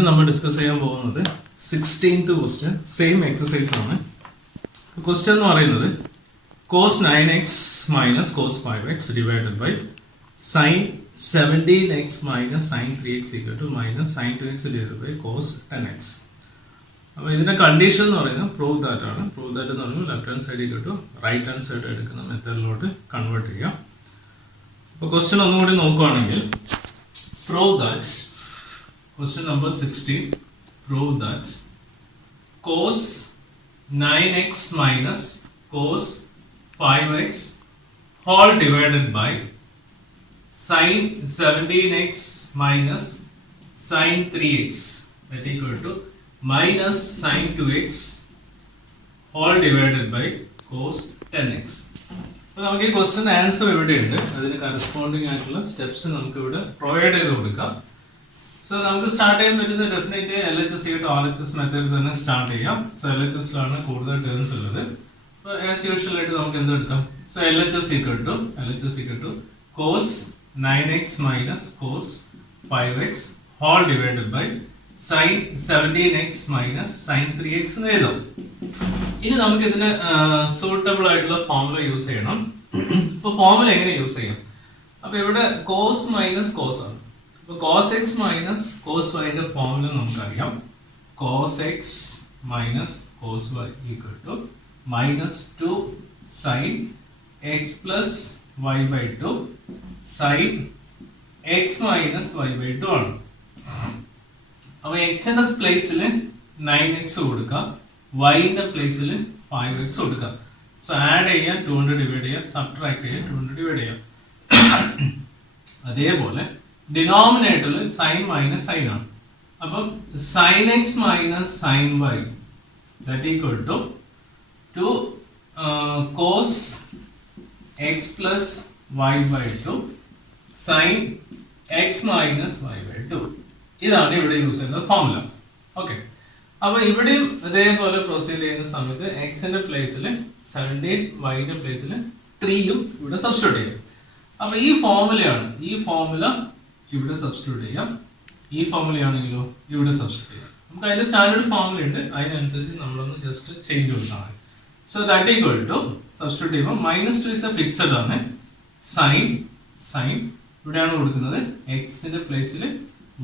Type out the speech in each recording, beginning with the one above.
ഇന്ന് നമ്മൾ ഡിസ്കസ് ചെയ്യാൻ പോകുന്നത് 16th ക്വസ്റ്റ്യൻ സെയിം എക്സസൈസ് ആണ്. ക്വസ്റ്റ്യൻ എന്ന് പറയുന്നത് cos 9x minus cos 5x divided by sin 17x minus sin 3x equal to minus sin 2x divided by cos 10x. അപ്പോൾ ഇതിന്റെ കണ്ടീഷൻ എന്ന് പറയുന്നത് പ്രൂവ് ദാറ്റ് ആണ്. പ്രൂവ് ദാറ്റ് എന്ന് പറഞ്ഞാൽ ലെഫ്റ്റ് ഹാൻഡ് സൈഡിൽ കിട്ടും, റൈറ്റ് ഹാൻഡ് സൈഡ് എടുക്കുന്ന മെത്തേഡിലോട്ട് കൺവേർട്ട് ചെയ്യാം. അപ്പോൾ ക്വസ്റ്റ്യൻ ഒന്നുകൂടി നോക്കുകയാണെങ്കിൽ prove that question number 16 prove that cos 9x minus cos 5x whole divided by sin 17x minus sin 3x that equal to minus sin 2x whole divided by cos 10x. അപ്പോൾ നമുക്ക് ഈ question answer ഇവിടെയുണ്ട്, അതിന് corresponding ആയിട്ടുള്ള steps നമുക്ക് ഇവിടെ provide ചെയ്ത് കൊടുക്കാം. സോ നമുക്ക് സ്റ്റാർട്ട് ചെയ്യാൻ പറ്റുന്ന definite LHS to RHS method തന്നെ സ്റ്റാർട്ട് ചെയ്യാം. സോ LHSലാണ് കൂടുതൽ ടേംസ് ഉള്ളത്. അപ്പോൾ ആസ് യൂഷ്വൽ ആയിട്ട് നമുക്ക് എന്തെടുക്കാം? So LHS equal to cos 9x minus cos 5x whole divided by sin 17x minus sin 3x എന്ന് എഴുതാം. ഇനി നമുക്ക് ഇതിന് സൂട്ടബിൾ ആയിട്ടുള്ള ഫോർമുല യൂസ് ചെയ്യണം. ഇപ്പോൾ ഫോർമുല എങ്ങനെ യൂസ് ചെയ്യാം? അപ്പോൾ ഇവിടെ കോസ് മൈനസ് കോസ് ആണ്. അപ്പോൾ കോസ് എക്സ് മൈനസ് കോസ് വൈൻ്റെ ഫോർമുല നമുക്കറിയാം. Cos X minus cos Y equal to minus 2 sine X plus Y by 2 sine X minus Y by 2 ആണ്. അപ്പോൾ എക്സിന്റെ പ്ലേസിൽ 9x കൊടുക്കാം, വൈൻ്റെ പ്ലേസിൽ 5x കൊടുക്കാം. സോ ആഡ് ചെയ്യാൻ 200 ഡിവൈഡ് ചെയ്യാം, സബ്ട്രാക്ട് ചെയ്യാൻ 200 ഡിവൈഡ് ചെയ്യാം. അതേപോലെ ഡിനോമിനേറ്ററിൽ സൈൻ മൈനസ് സൈൻ ആണ്. അപ്പം sine X minus sine y that equal to cos x plus Y by 2 sine X minus Y by 2. ഇതാണ് ഇവിടെ യൂസ് ചെയ്യുന്ന ഫോർമുല. ഓക്കെ, അപ്പൊ ഇവിടെയും ഇതേപോലെ പ്രൊസീഡ് ചെയ്യുന്ന സമയത്ത് എക്സിന്റെ പ്ലേസിൽ 17, വൈന്റെ പ്ലേസിൽ 3യും ഇവിടെ സബ്സ്റ്റിറ്റ്യൂട്ട് ചെയ്യാം. അപ്പൊ ഈ ഫോർമുല ഇവിടെ സബ്സ്റ്റിറ്റ്യൂട്ട് ചെയ്യാം. ഈ ഫോർമുലയാണെങ്കിലോ ഇവിടെ സബ്സ്റ്റിറ്റ്യൂട്ട് ചെയ്യാം. നമുക്ക് അതിന്റെ സ്റ്റാൻഡേർഡ് ഫോർമുല ഉണ്ട്, അതിനനുസരിച്ച് നമ്മളൊന്ന് ജസ്റ്റ് ചേഞ്ച് കൊടുത്താൽ മതി. So that equal to substitute ചെയ്യുമ്പോൾ -2 ഇസ് എ ഫിക്സഡ് ആണ്. സൈൻ ഇവിടെയാണ് കൊടുക്കുന്നത്, എക്സിന്റെ പ്ലേസിൽ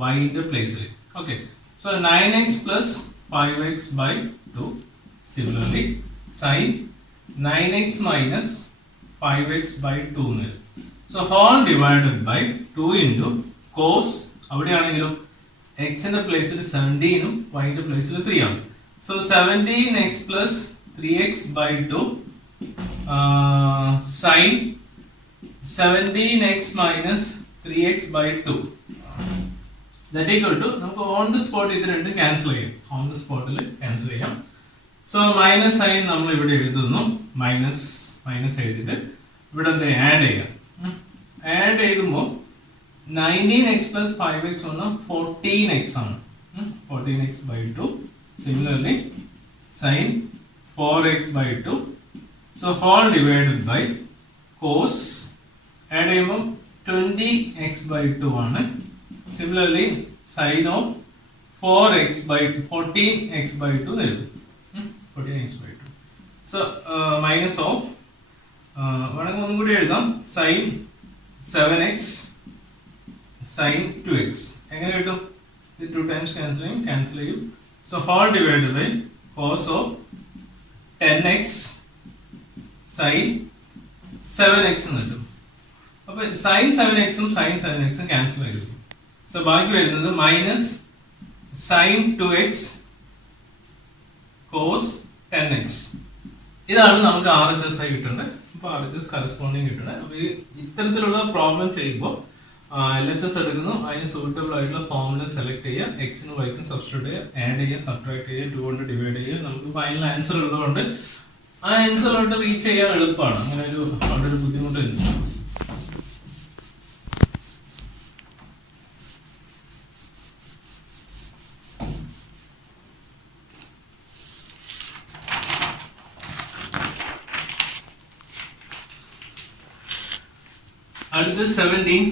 വൈന്റെ പ്ലേസിൽ. Okay, so 9x plus 5x by 2. Similarly, sin 9x minus 5x by 2. So whole divided by 2 into cos. അവിടെയാണെങ്കിലും എക്സിന്റെ പ്ലേസിൽ 17ഉം വൈന്റെ പ്ലേസിൽ 3 ആണ്. So 17x plus 3x by 2 sin 17x minus 3x by 2. That equal to നമുക്ക് on the spot ഇത് രണ്ടും cancel ചെയ്യാം. On the സ്പോട്ടിൽ cancel ചെയ്യാം. സോ മൈനസ് സൈൻ നമ്മൾ ഇവിടെ എഴുതുന്നു, മൈനസ് എഴുതിയിട്ട് ഇവിടെ എന്താ ആഡ് ചെയ്യാം. ആഡ് ചെയ്തുമ്പോൾ 19x plus 5x വന്നാൽ 14x ആണ്. 14x by 2. Similarly, sin 4x by 2. So whole divided by cos add ചെയ്യുമ്പോൾ 20x by 2 ആണ്. Similarly, sin of 14x by 2 എഴുതും. 14x by 2. So minus of വേണമെങ്കിൽ ഒന്നും കൂടി എഴുതാം, sin 7x sin 2x. എങ്ങനെ കിട്ടും? ഇത് 2 times ക്യാൻസൽ ചെയ്യും. So whole divided by cos of 10x sin 7x എന്ന് കിട്ടും. അപ്പൊ sin 7xും sin 7xും ക്യാൻസൽ ആയിരിക്കും. സോ ബാക്കി വരുന്നത് minus sign 2x cos 10x. ഇതാണ് നമുക്ക് RHS ആയി കിട്ടേണ്ടത്. അപ്പോൾ RHS കറസ്പോണ്ടിങ് കിട്ടണത്. അപ്പോൾ ഇത്തരത്തിലുള്ള പ്രോബ്ലം ചെയ്യുമ്പോൾ LHS എടുക്കുന്നു, അതിന് സൂട്ടബിൾ ആയിട്ടുള്ള ഫോർമുല സെലക്ട് ചെയ്യുക, എക്സിനും വൈക്കും സബ്സ്റ്റിറ്റ്യൂട്ട് ചെയ്യുക, ആഡ് ചെയ്യുക, സബ്ട്രാക്ട് ചെയ്യുക, 2 കൊണ്ട് ഡിവൈഡ് ചെയ്യുക. നമുക്ക് ഫൈനൽ ആൻസർ ഉള്ളതുകൊണ്ട് ആ ആൻസറിലോട്ട് റീച്ച് ചെയ്യാൻ എളുപ്പമാണ്. അങ്ങനെ വളരെ ബുദ്ധിമുട്ടില്ല. അടുത്ത 17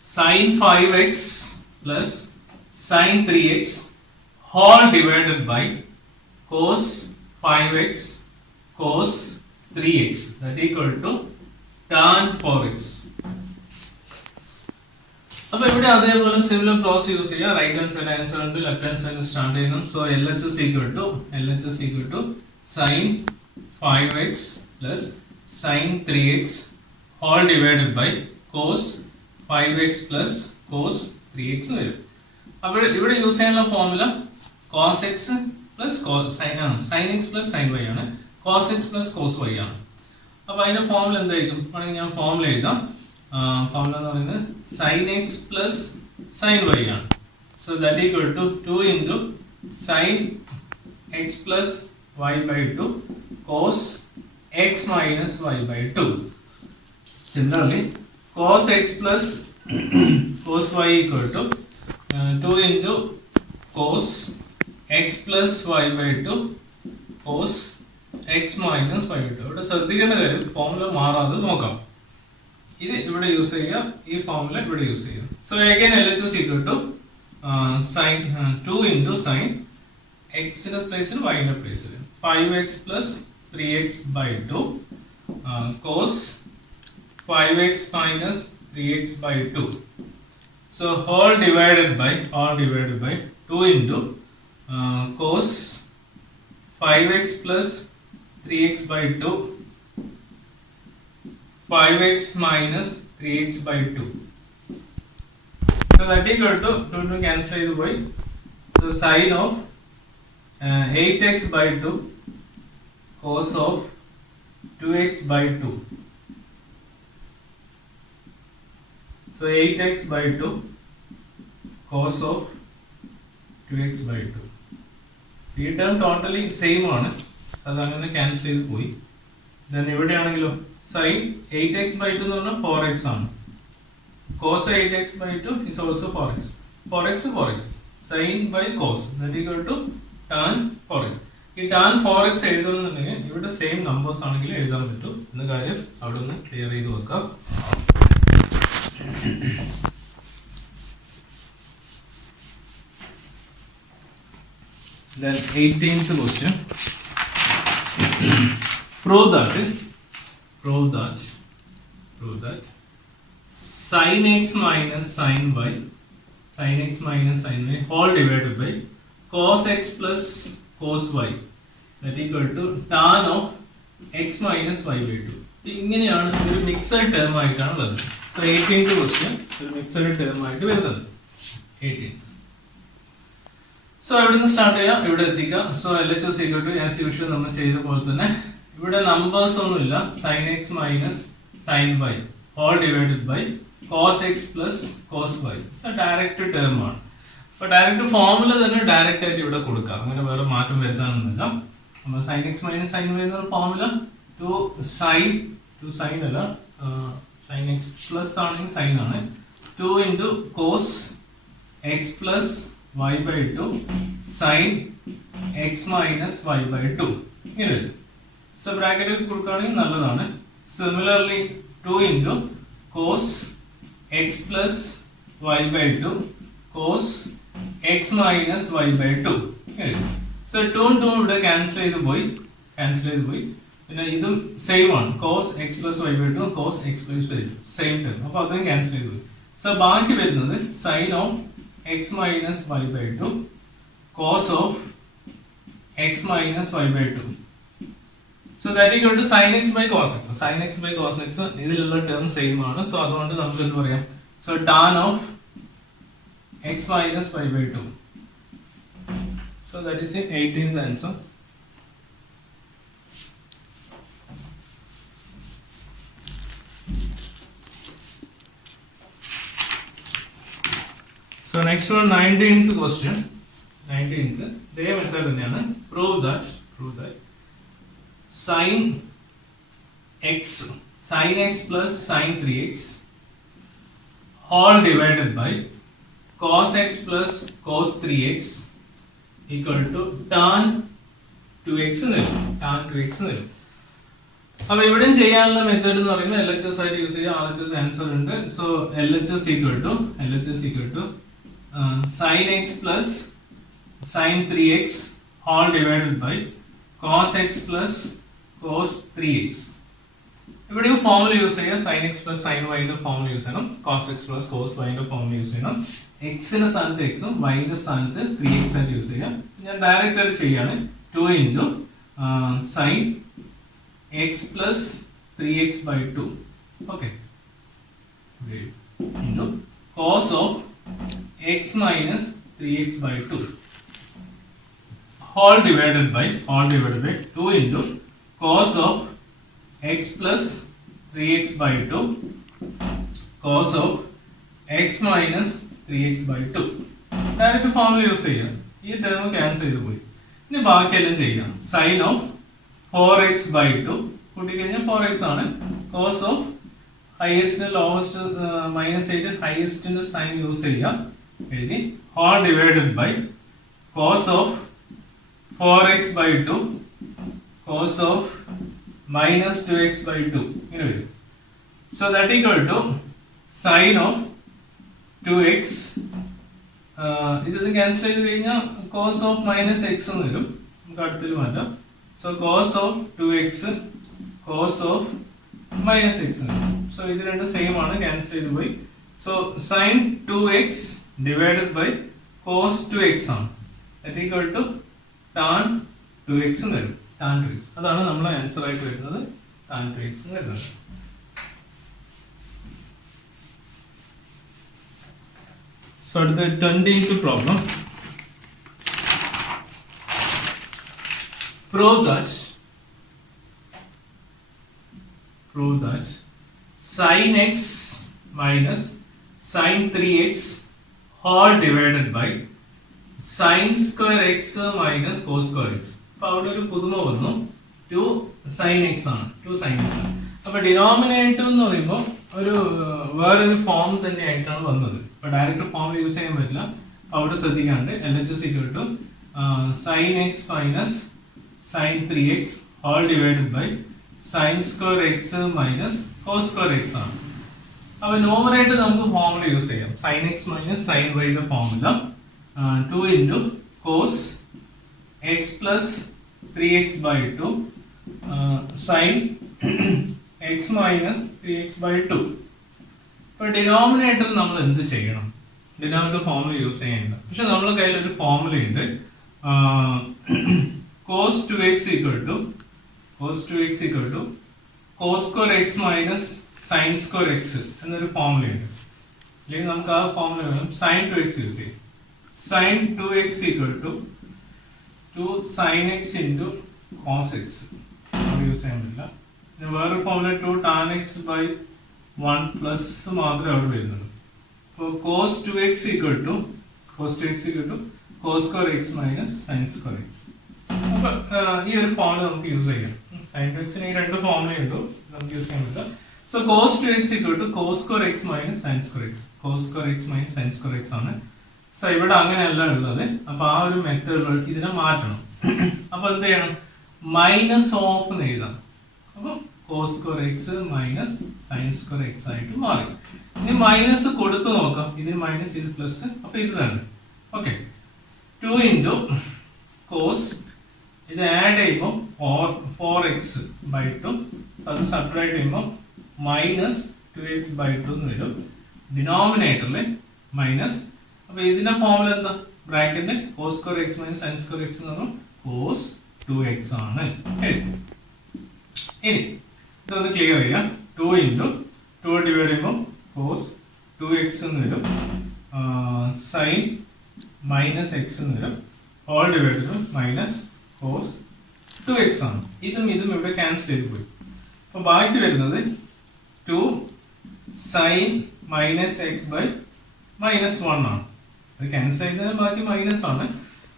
sin 5x plus sin 3x whole divided by cos 5x cos 3x that equal to tan 4x. അപ്പോൾ ഇവിടെ അതേപോലെ സിമിലർ പ്രോസസ് യൂസ് ചെയ്യുക. റൈറ്റ് ഹാൻഡ് സൈഡ് ആൻസർ ഉണ്ട്, ലെഫ്റ്റ് ഹാൻഡ് സൈഡ് സ്റ്റാർട്ട് ചെയ്യണം. So LHS equal to sin 5x plus sin 3x whole divided by cos 5x plus cos 3x വരും. അപ്പോൾ ഇവിടെ use ചെയ്യാനുള്ള formula cos x plus sin x plus sin y ആണ്. cos x plus cos y ആണ്. അപ്പോൾ അതിന്റെ formula എന്തായിരിക്കും? ആണെങ്കിൽ ഞാൻ ഫോർമുല എഴുതാം. ഫോർമുല എന്ന് പറയുന്നത് sin x plus sin y ആണ്. So that equal to 2 into sin x plus y by 2 cos x minus y by 2. Similarly, cos x plus cos y equal to 2 into cos x plus y by 2 cos x minus y by 2. ഇവിടെ ശ്രദ്ധിക്കേണ്ട കാര്യം formula മാറാതെ നോക്കാം. ഇത് ഇവിടെ use ചെയ്യുക, ഈ formula ഇവിടെ യൂസ് ചെയ്യുക. So again LHS equal to sin 2 into sin x ന്റെ പ്ലേസിൽ y ന്റെ പ്ലേസിൽ 5x plus 3x by 2 cos 5x minus 3x by 2. So whole divided by 2 into cos 5x plus 3x by 2 5x minus 3x by 2. So that equal to 2 cancel ചെയ്തു പോയി. So sin of 8x by 2 cos of 2x by 2. So 8x by 2 cos of 2x by 2. ഈ term totally same ആണ്. അതങ്ങനെ cancel ചെയ്ത് പോയി. Then ഇവിടെയാണെങ്കിലോ sin 8x by 2 എന്ന് പറഞ്ഞാൽ 4x ആണ്. cos 8x by 2 is also 4x. 4x sin by cos that equal to tan 4x. ഈ tan 4x എഴുതുന്നുണ്ടെങ്കിൽ ഇവിടെ സെയിം നമ്പേഴ്സ് ആണെങ്കിൽ എഴുതാൻ പറ്റും എന്ന കാര്യം അവിടെ ഒന്ന് ക്ലിയർ ചെയ്ത് വെക്കാം. Then 18th question. Prove that sin x minus sin y whole divided by cos x plus cos y that equal to tan of x minus y by 2. ഇങ്ങനെയാണ് ഒരു മിക്സഡ് ടേം ആയിട്ടാണ് വരുന്നത്. സോ 18th ക്വസ്റ്റ്യൻ ഒരു mixed term ആയിട്ട് വരുന്നത് 18th. So ഇവിടെ നിന്ന് start ചെയ്യാം, ഇവിടെ എത്തിക്കാം. So LHS equal to as usual നമ്മൾ ചെയ്ത പോലെ തന്നെ ഇവിടെ നമ്പേഴ്സ് ഒന്നുമില്ല. sin x minus sin y whole divided by cos x plus cos y. So direct term ആണ്. അപ്പോൾ ഡയറക്റ്റ് ഫോർമുല തന്നെ ഡയറക്റ്റ് ആയിട്ട് ഇവിടെ കൊടുക്കാം, അങ്ങനെ വേറെ മാറ്റം വരുത്താനൊന്നുമില്ല. അപ്പോൾ sin x minus sin y എന്ന ഫോർമുല ടു സൈൻ അല്ല, sin x പ്ലസ് ആണെങ്കിൽ സൈൻ ആണ്. 2 into cos x plus y by 2 sin x minus y by 2 ഇങ്ങനെ വരും. സോ ബ്രാക്കറ്റ് കൊടുക്കുകയാണെങ്കിൽ നല്ലതാണ്. Similarly 2 into cos x plus y by 2 cos x minus y by 2 ഇങ്ങനെ വരും. So 2 ഇവിടെ ക്യാൻസൽ ചെയ്ത് പോയി. പിന്നെ ഇതും സെയിം ആണ്. cos x plus y by 2 cos x plus y by 2 same time. അപ്പോൾ അതും ക്യാൻസൽ ചെയ്ത് പോയി. സോ ബാക്കി വരുന്നത് sin of x minus y by 2 cos of x minus y by 2. So that equal to sin x by cos x. Sin x by cos x ഇതിലുള്ള term same ആണ്. So അതുകൊണ്ട് നമുക്ക് എന്ത് പറയാം? So tan of x minus y by 2. So that is the 18th answer. So next one, 19th question. 19th ഇതേ method തന്നെയാണ്. Prove that sin x plus sin 3x whole divided by cos x plus cos 3x equal to tan 2x വരും. അപ്പോൾ ഇവിടെയും ചെയ്യാനുള്ള method എന്ന് പറയുന്നത് LHS ആയിട്ട് use ചെയ്യുക. RHS ആൻസർ ഉണ്ട്. So LHS equal to sin x plus sin 3x all divided by cos x plus cos 3x. ഇവിടെയും ഫോർമുല യൂസ് ചെയ്യാം. sin x plus sin y ന്റെ ഫോർമുല യൂസ് ചെയ്യണം. cos x plus cos y ന്റെ formula use ചെയ്യണം. എക്സിന്റെ സ്ഥാനത്ത് എക്സും വൈന്റെ സ്ഥാനത്ത് 3x ആയിട്ട് യൂസ് ചെയ്യാം. ഞാൻ ഡയറക്റ്റ് ആയിട്ട് ചെയ്യാണ്. 2 into sin x plus 3x by 2. Okay. Into cos of x minus 3x by 2 all divided by 2 into cos of x plus 3x by 2 cos of x minus 3x by 2. Direct formula use ചെയ്യാം. ഈ term cancel ചെയ്ത് പോയി. ഇനി ബാക്കിയെല്ലാം ചെയ്യാം. Sign of 4x by 2 കൂട്ടിക്കഴിഞ്ഞാൽ 4x ആണ്. Cos of highest lowest minus ചെയ്ത് ഹയസ്റ്റിന്റെ സൈൻ യൂസ് ചെയ്യാം. എഴുതി all divided by cos of 4x by 2 cos of minus 2x by 2 ഇങ്ങനെ വരും. So that equal to sin of 2x ഇത് cancel ചെയ്ത് കഴിഞ്ഞാൽ cos of minus x എന്ന് വരും. നമുക്ക് അടുത്തിൽ മാറ്റാം. So cos of 2x cos of minus x എന്ന് വരും. So ഇത് രണ്ട് സെയിം ആണ്, ക്യാൻസൽ ചെയ്ത് പോയി. So sin 2x divided by cos 2x ആണ്. That equal to tan 2x എന്ന് വരും. tan 2x അതാണ് നമ്മളെ ആൻസർ ആയിട്ട് വരുന്നത്. tan 2x എന്ന് വരുന്നത്. So അടുത്ത 20th problem. Prove that sin x minus sin 3x all divided by sin square x minus cos square x. അപ്പോൾ അവിടെ ഒരു പുതുമ വന്നു. 2 sin x ആണ്. 2 sin x ആണ്. അപ്പോൾ ഡിനോമിനേറ്റർ എന്ന് പറയുമ്പോൾ ഒരു വേറൊരു ഫോം തന്നെയായിട്ടാണ് വന്നത്. അപ്പോൾ ഡയറക്റ്റ് ഫോം യൂസ് ചെയ്യാൻ പറ്റില്ല. അപ്പോൾ അവിടെ ശ്രദ്ധിക്കാണ്ട് LHS equal to sin x minus sin 3x all divided by sin square x minus cos square x ആണ്. അപ്പോൾ നോമറേറ്റർ നമുക്ക് ഫോർമുല യൂസ് ചെയ്യാം. sin x minus sin y യുടെ formula 2 into cos x plus 3x by 2 sin x minus 3x by 2. ഇപ്പോൾ denominator നമ്മൾ എന്ത് ചെയ്യണം? Denominator formula use ചെയ്യേണ്ട. പക്ഷെ നമ്മുടെ കയ്യിൽ ഒരു ഫോർമുല ഉണ്ട്. cos 2x equal to cos square x minus sin square x എന്നൊരു ഫോർമുല ഉണ്ട്. അല്ലെങ്കിൽ നമുക്ക് ആ ഫോർമുല വേണം. sin 2x യൂസ് ചെയ്യും. sin 2x equal to 2 sin x into cos x use ചെയ്യാൻ പറ്റില്ല. പിന്നെ വേറൊരു formula 2 tan x by 1 plus മാത്രമേ അവിടെ വരുന്നുള്ളൂ. അപ്പോൾ cos 2x equal to cos square x minus sin square x. അപ്പോൾ ഈ ഒരു ഫോർമുല നമുക്ക് യൂസ് ചെയ്യാം. sin 2xന് ഈ രണ്ട് ഫോർമുല ഉണ്ട്, നമുക്ക് യൂസ് ചെയ്യാൻ പറ്റില്ല. So cos 2x equal to cos square x minus sin square x. cos square x minus sin square x ആണ്. സോ ഇവിടെ അങ്ങനെയല്ല ഉള്ളത്. അപ്പോൾ ആ ഒരു മെത്തേഡിൽ ഇതിനെ മാറ്റണം. അപ്പോൾ എന്ത് ചെയ്യണം? മൈനസ് ഓഫ് എന്ന് എഴുതാം. അപ്പോൾ cos square x minus sin square x ആയിട്ട് മാറി. ഇനി മൈനസ് കൊടുത്തു നോക്കാം. ഇതിന് മൈനസ്, ഇത് പ്ലസ്, അപ്പോൾ ഇത് തന്നെ. ഓക്കെ, 2 into cos ഇത് ആഡ് ചെയ്യുമ്പോൾ 4x by 2. സോ അത് സബ്ട്രാക്ട് ചെയ്യുമ്പോൾ മൈനസ് 2x by 2 എന്ന് വരും. ഡിനോമിനേറ്ററിൽ മൈനസ്. അപ്പോൾ ഇതിന്റെ ഫോർമുല എന്താ? ബ്രാക്കറ്റിൽ cos square x minus sin square x എന്ന് പറഞ്ഞാൽ cos 2x ആണ്. ഇനി ഇതൊന്ന് ക്ലിയർ ചെയ്യാം. 2 into 2 ഡിവൈഡ് ചെയ്യുമ്പോൾ cos 2x എന്ന് വരും. sin minus x എന്ന് വരും. all divided by minus cos 2x ആണ്. ഇതും ഇവിടെ ക്യാൻസൽ ചെയ്ത് പോയി. അപ്പോൾ ബാക്കി വരുന്നത് 2 sin minus x by minus 1 ആണ്. അത് ക്യാൻസൽ ചെയ്താൽ ബാക്കി മൈനസ് ആണ്.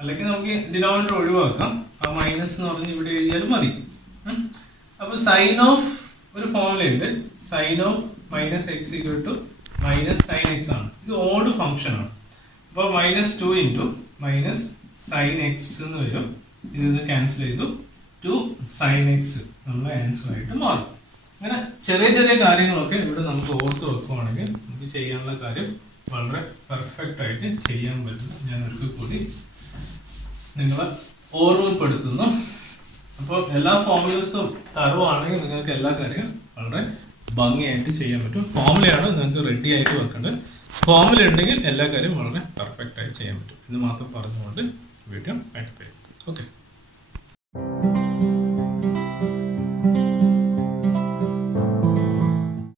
അല്ലെങ്കിൽ നമുക്ക് ഡിനോമിനേറ്റർ ഒഴിവാക്കാം. ആ മൈനസ് എന്ന് പറഞ്ഞ് ഇവിടെ എഴുതിയാലും മതി. അപ്പോൾ സൈൻ ഓഫ് ഒരു ഫോർമുല ഉണ്ട്. Sine of minus x equal to minus sine x ആണ്. ഇത് ഓഡ് ഫംഗ്ഷൻ ആണ്. അപ്പോൾ -2 ഇൻറ്റു മൈനസ് സൈൻ എക്സ് എന്ന് വരും. ഇത് ക്യാൻസൽ ചെയ്തു 2 സൈൻ എക്സ് നമ്മുടെ ആൻസർ ആയിട്ട് മാറും. അങ്ങനെ ചെറിയ ചെറിയ കാര്യങ്ങളൊക്കെ ഇവിടെ നമുക്ക് ഓർത്ത് വെക്കുവാണെങ്കിൽ നമുക്ക് ചെയ്യാനുള്ള കാര്യം വളരെ പെർഫെക്റ്റ് ആയിട്ട് ചെയ്യാൻ പറ്റും. ഞാൻ ഒരിക്കൽ കൂടി നിങ്ങളെ ഓർമ്മപ്പെടുത്തുന്നു. അപ്പോൾ എല്ലാ ഫോർമുലേഴ്സും തരുവാണെങ്കിൽ നിങ്ങൾക്ക് എല്ലാ കാര്യവും വളരെ ഭംഗിയായിട്ട് ചെയ്യാൻ പറ്റും. ഫോർമുലയാണ് നിങ്ങൾക്ക് റെഡി ആയിട്ട് വെക്കേണ്ടത്. ഫോർമുല ഉണ്ടെങ്കിൽ എല്ലാ കാര്യവും വളരെ പെർഫെക്റ്റ് ആയിട്ട് ചെയ്യാൻ പറ്റും എന്ന് മാത്രം പറഞ്ഞുകൊണ്ട് വീഡിയോ വൈൻഡപ്പ് ചെയ്യാം. ഓക്കെ.